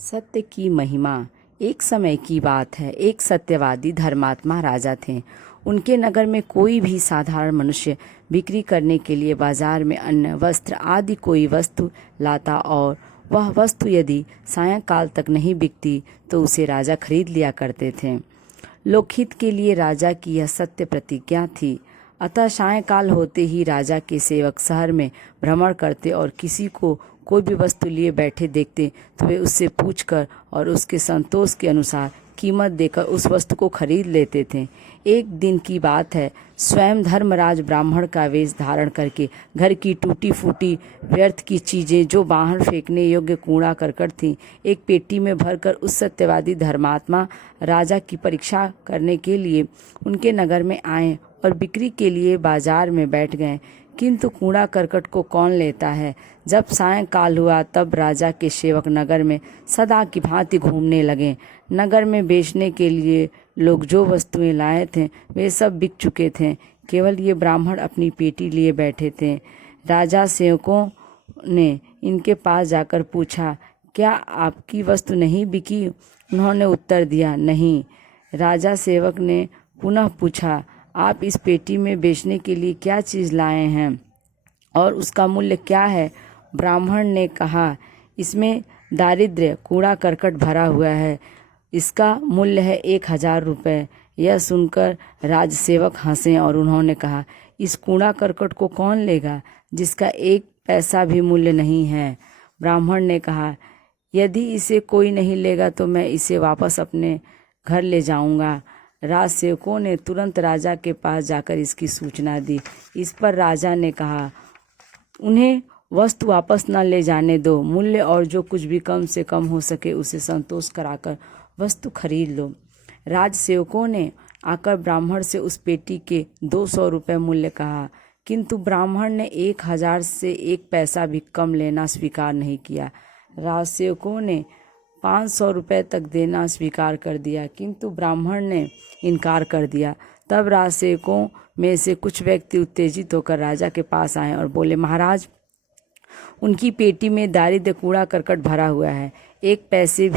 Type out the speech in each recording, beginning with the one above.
सत्य की महिमा। एक समय की बात है, एक सत्यवादी धर्मात्मा राजा थे। उनके नगर में कोई भी साधारण मनुष्य बिक्री करने के लिए बाजार में अन्न, वस्त्र आदि कोई वस्तु लाता और वह वस्तु यदि सायंकाल तक नहीं बिकती तो उसे राजा खरीद लिया करते थे। लोकहित के लिए राजा की यह सत्य प्रतिज्ञा थी। अतः सायंकाल होते ही राजा के सेवक शहर में भ्रमण करते और किसी को कोई भी वस्तु लिए बैठे देखते तो वे उससे पूछकर और उसके संतोष के अनुसार कीमत देकर उस वस्तु को खरीद लेते थे। एक दिन की बात है, स्वयं धर्मराज ब्राह्मण का वेश धारण करके घर की टूटी फूटी व्यर्थ की चीजें जो बाहर फेंकने योग्य कूड़ा करकट थी, एक पेटी में भरकर उस सत्यवादी धर्मात्मा राजा की परीक्षा करने के लिए उनके नगर में आए और बिक्री के लिए बाजार में बैठ गए। किंतु कूड़ा करकट को कौन लेता है। जब सायंकाल हुआ तब राजा के सेवक नगर में सदा की भांति घूमने लगे। नगर में बेचने के लिए लोग जो वस्तुएं लाए थे वे सब बिक चुके थे। केवल ये ब्राह्मण अपनी पेटी लिए बैठे थे। राजा सेवकों ने इनके पास जाकर पूछा, क्या आपकी वस्तु नहीं बिकी? उन्होंने उत्तर दिया, नहीं। राजा सेवक ने पुनः पूछा, आप इस पेटी में बेचने के लिए क्या चीज़ लाए हैं और उसका मूल्य क्या है? ब्राह्मण ने कहा, इसमें दारिद्र्य कूड़ा करकट भरा हुआ है, इसका मूल्य है 1000 रुपये। यह सुनकर राजसेवक हंसे और उन्होंने कहा, इस कूड़ा करकट को कौन लेगा जिसका 1 पैसा भी मूल्य नहीं है? ब्राह्मण ने कहा, यदि इसे कोई नहीं लेगा तो मैं इसे वापस अपने घर ले जाऊंगा। राजसेवकों ने तुरंत राजा के पास जाकर इसकी सूचना दी। इस पर राजा ने कहा, उन्हें वस्तु वापस न ले जाने दो। मूल्य और जो कुछ भी कम से कम हो सके उसे संतोष कराकर वस्तु खरीद लो। राजसेवकों ने आकर ब्राह्मण से उस पेटी के 200 रुपये मूल्य कहा, किंतु ब्राह्मण ने 1000 से 1 पैसा भी कम लेना स्वीकार नहीं किया। राजसेवकों ने 500 रुपये तक देना स्वीकार कर दिया, किंतु ब्राह्मण ने इनकार कर दिया। तब राजसेवकों में से कुछ व्यक्ति उत्तेजित होकर राजा के पास आए और बोले, महाराज, उनकी पेटी में दारिद्र्य कूड़ा करकट भरा हुआ है, 1 पैसे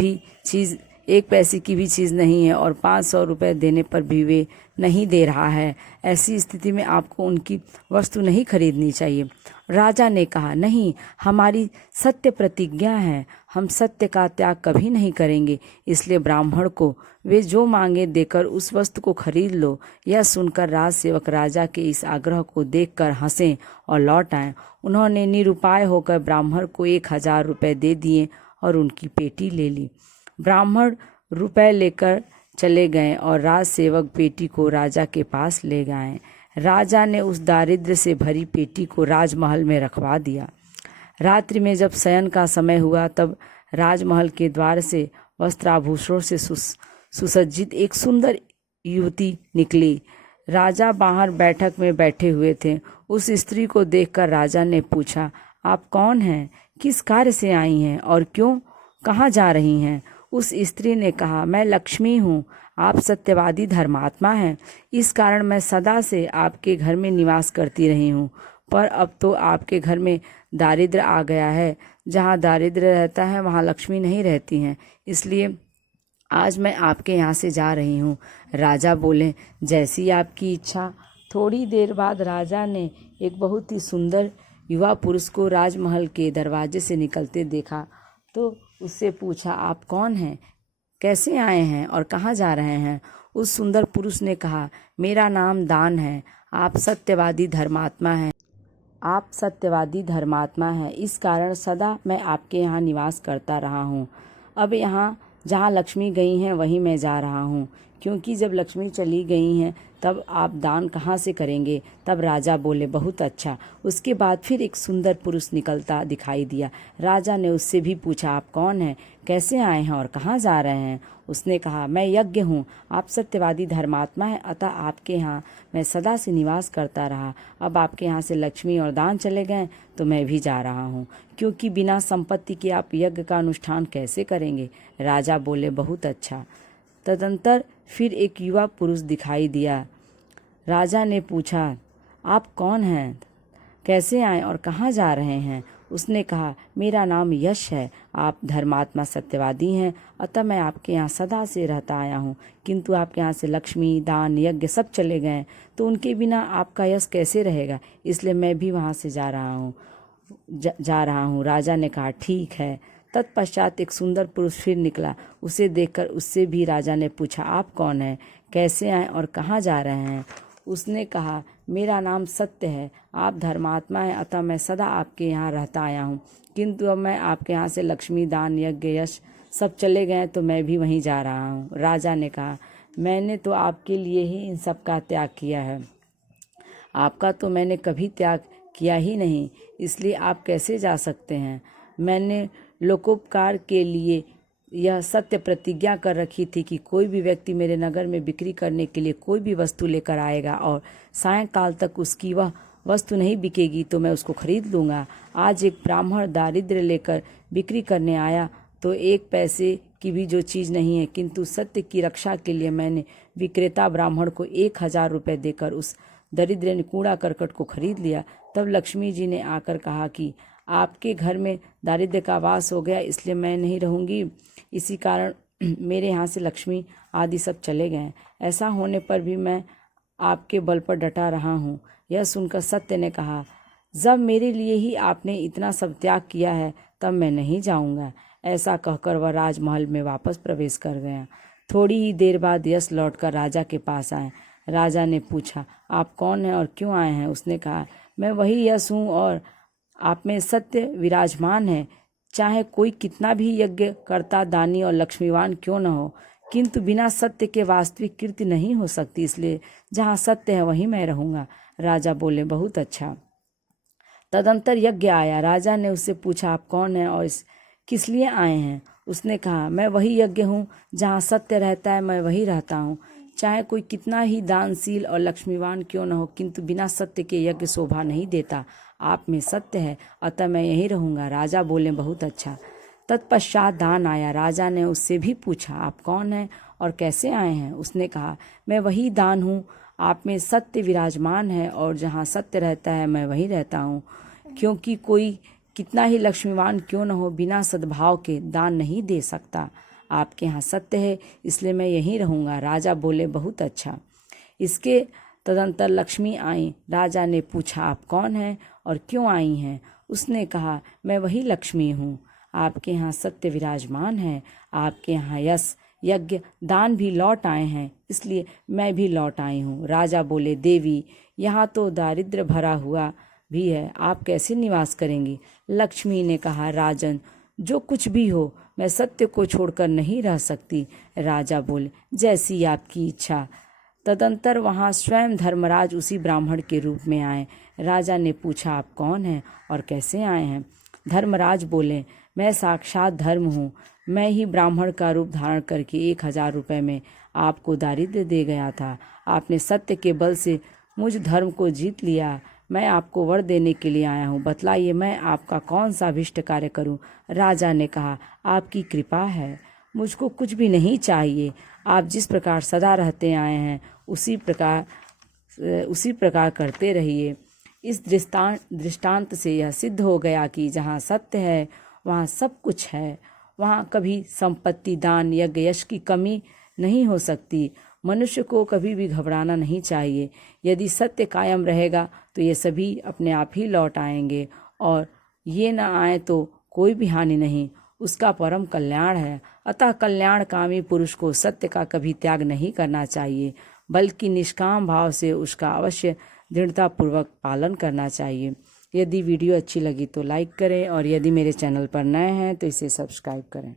की भी चीज़ नहीं है और 500 रुपये देने पर भी वे नहीं दे रहा है। ऐसी स्थिति में आपको उनकी वस्तु नहीं खरीदनी चाहिए। राजा ने कहा, नहीं, हमारी सत्य प्रतिज्ञा है, हम सत्य का त्याग कभी नहीं करेंगे, इसलिए ब्राह्मण को वे जो मांगे देकर उस वस्तु को खरीद लो। यह सुनकर राजसेवक राजा के इस आग्रह को देखकर हंसे और लौट आए। उन्होंने निरुपाय होकर ब्राह्मण को 1000 रुपये दे दिए और उनकी पेटी ले ली। ब्राह्मण रुपए लेकर चले गए और राजसेवक पेटी को राजा के पास ले गए। राजा ने उस दारिद्र्य से भरी पेटी को राजमहल में रखवा दिया। रात्रि में जब शयन का समय हुआ तब राजमहल के द्वार से वस्त्राभूषणों से सुसज्जित एक सुंदर युवती निकली। राजा बाहर बैठक में बैठे हुए थे। उस स्त्री को देखकर राजा ने पूछा, आप कौन हैं, किस कार्य से आई हैं और क्यों, कहाँ जा रही हैं? उस स्त्री ने कहा, मैं लक्ष्मी हूँ, आप सत्यवादी धर्मात्मा हैं, इस कारण मैं सदा से आपके घर में निवास करती रही हूँ, पर अब तो आपके घर में दारिद्र्य आ गया है। जहाँ दारिद्र्य रहता है वहाँ लक्ष्मी नहीं रहती हैं, इसलिए आज मैं आपके यहाँ से जा रही हूँ। राजा बोले, जैसी आपकी इच्छा। थोड़ी देर बाद राजा ने एक बहुत ही सुंदर युवा पुरुष को राजमहल के दरवाजे से निकलते देखा तो उससे पूछा, आप कौन हैं, कैसे आए हैं और कहाँ जा रहे हैं? उस सुंदर पुरुष ने कहा, मेरा नाम दान है, आप सत्यवादी धर्मात्मा हैं, इस कारण सदा मैं आपके यहाँ निवास करता रहा हूँ। अब यहाँ जहाँ लक्ष्मी गई हैं वहीं मैं जा रहा हूँ, क्योंकि जब लक्ष्मी चली गई हैं तब आप दान कहाँ से करेंगे? तब राजा बोले, बहुत अच्छा। उसके बाद फिर एक सुंदर पुरुष निकलता दिखाई दिया। राजा ने उससे भी पूछा, आप कौन हैं, कैसे आए हैं और कहाँ जा रहे हैं? उसने कहा, मैं यज्ञ हूँ, आप सत्यवादी धर्मात्मा हैं, अतः आपके यहाँ मैं सदा से निवास करता रहा। अब आपके यहाँ से लक्ष्मी और दान चले गए तो मैं भी जा रहा हूँ, क्योंकि बिना संपत्ति के आप यज्ञ का अनुष्ठान कैसे करेंगे? राजा बोले, बहुत अच्छा। तदंतर फिर एक युवा पुरुष दिखाई दिया। राजा ने पूछा, आप कौन हैं, कैसे आए और कहाँ जा रहे हैं? उसने कहा, मेरा नाम यश है, आप धर्मात्मा सत्यवादी हैं, अतः मैं आपके यहाँ सदा से रहता आया हूँ। किंतु आपके यहाँ से लक्ष्मी, दान, यज्ञ सब चले गए, तो उनके बिना आपका यश कैसे रहेगा, इसलिए मैं भी वहाँ से जा रहा हूँ। राजा ने कहा, ठीक है। तत्पश्चात एक सुंदर पुरुष फिर निकला। उसे देखकर उससे भी राजा ने पूछा, आप कौन हैं, कैसे आए और कहाँ जा रहे हैं। उसने कहा, मेरा नाम सत्य है, आप धर्मात्मा हैं, अतः मैं सदा आपके यहाँ रहता आया हूँ। किंतु अब मैं आपके यहाँ से लक्ष्मी, दान, यज्ञ, यश सब चले गए, तो मैं भी वहीं जा रहा हूँ। राजा ने कहा, मैंने तो आपके लिए ही इन सब का त्याग किया है, आपका तो मैंने कभी त्याग किया ही नहीं, इसलिए आप कैसे जा सकते हैं। मैंने लोकोपकार के लिए यह सत्य प्रतिज्ञा कर रखी थी कि कोई भी व्यक्ति मेरे नगर में बिक्री करने के लिए कोई भी वस्तु लेकर आएगा और सायंकाल तक उसकी वह वस्तु नहीं बिकेगी तो मैं उसको खरीद लूँगा। आज एक ब्राह्मण दारिद्र्य लेकर बिक्री करने आया तो 1 पैसे की भी जो चीज़ नहीं है, किंतु सत्य की रक्षा के लिए मैंने विक्रेता ब्राह्मण को 1000 रुपये देकर उस दरिद्र कूड़ा करकट को खरीद लिया। तब लक्ष्मी जी ने आकर कहा कि आपके घर में दारिद्र्य का वास हो गया, इसलिए मैं नहीं रहूँगी, इसी कारण मेरे यहाँ से लक्ष्मी आदि सब चले गए। ऐसा होने पर भी मैं आपके बल पर डटा रहा हूँ। यह सुनकर सत्य ने कहा, जब मेरे लिए ही आपने इतना सब त्याग किया है तब मैं नहीं जाऊँगा। ऐसा कहकर वह राजमहल में वापस प्रवेश कर गया। थोड़ी ही देर बाद यश लौटकर राजा के पास आए। राजा ने पूछा, आप कौन हैं और क्यों आए हैं। उसने कहा, मैं वही यश हूँ और आप में सत्य विराजमान है। चाहे कोई कितना भी यज्ञ करता, दानी और लक्ष्मीवान क्यों न हो, किंतु बिना सत्य के वास्तविक कीर्ति नहीं हो सकती, इसलिए जहाँ सत्य है वहीं मैं रहूँगा। राजा बोले, बहुत अच्छा। तदंतर यज्ञ आया। राजा ने उससे पूछा, आप कौन हैं और किस लिए आए हैं। उसने कहा, मैं वही यज्ञ हूँ, जहाँ सत्य रहता है मैं वही रहता हूँ। चाहे कोई कितना ही दानशील और लक्ष्मीवान क्यों न हो, किंतु बिना सत्य के यज्ञ शोभा नहीं देता। आप में सत्य है, अतः मैं यहीं रहूँगा। राजा बोले, बहुत अच्छा। तत्पश्चात दान आया। राजा ने उससे भी पूछा, आप कौन हैं और कैसे आए हैं। उसने कहा, मैं वही दान हूँ, आप में सत्य विराजमान है और जहाँ सत्य रहता है मैं वहीं रहता हूँ। क्योंकि कोई कितना ही लक्ष्मीवान क्यों न हो, बिना सद्भाव के दान नहीं दे सकता। आपके यहाँ सत्य है, इसलिए मैं यहीं रहूँगा। राजा बोले, बहुत अच्छा। इसके तदंतर लक्ष्मी आई। राजा ने पूछा, आप कौन हैं और क्यों आई हैं। उसने कहा, मैं वही लक्ष्मी हूँ, आपके यहाँ सत्य विराजमान है, आपके यहाँ यश, यज्ञ, दान भी लौट आए हैं, इसलिए मैं भी लौट आई हूँ। राजा बोले, देवी, यहाँ तो दारिद्र्य भरा हुआ भी है, आप कैसे निवास करेंगी। लक्ष्मी ने कहा, राजन, जो कुछ भी हो, मैं सत्य को छोड़कर नहीं रह सकती। राजा बोले, जैसी आपकी इच्छा। तदंतर वहाँ स्वयं धर्मराज उसी ब्राह्मण के रूप में आए। राजा ने पूछा, आप कौन हैं और कैसे आए हैं। धर्मराज बोले, मैं साक्षात धर्म हूँ, मैं ही ब्राह्मण का रूप धारण करके 1000 रुपये में आपको दारिद्र्य दे गया था। आपने सत्य के बल से मुझ धर्म को जीत लिया। मैं आपको वर देने के लिए आया हूँ, बतलाइए मैं आपका कौन सा अभिष्ट कार्य करूँ। राजा ने कहा, आपकी कृपा है, मुझको कुछ भी नहीं चाहिए। आप जिस प्रकार सदा रहते आए हैं उसी प्रकार करते रहिए। इस दृष्टांत से यह सिद्ध हो गया कि जहाँ सत्य है वहाँ सब कुछ है, वहाँ कभी संपत्ति, दान, यज्ञ, यश की कमी नहीं हो सकती। मनुष्य को कभी भी घबराना नहीं चाहिए। यदि सत्य कायम रहेगा तो ये सभी अपने आप ही लौट आएंगे, और ये न आए तो कोई भी हानि नहीं, उसका परम कल्याण है। अतः कल्याणकामी पुरुष को सत्य का कभी त्याग नहीं करना चाहिए, बल्कि निष्काम भाव से उसका अवश्य दृढ़तापूर्वक पालन करना चाहिए। यदि वीडियो अच्छी लगी तो लाइक करें, और यदि मेरे चैनल पर नए हैं तो इसे सब्सक्राइब करें।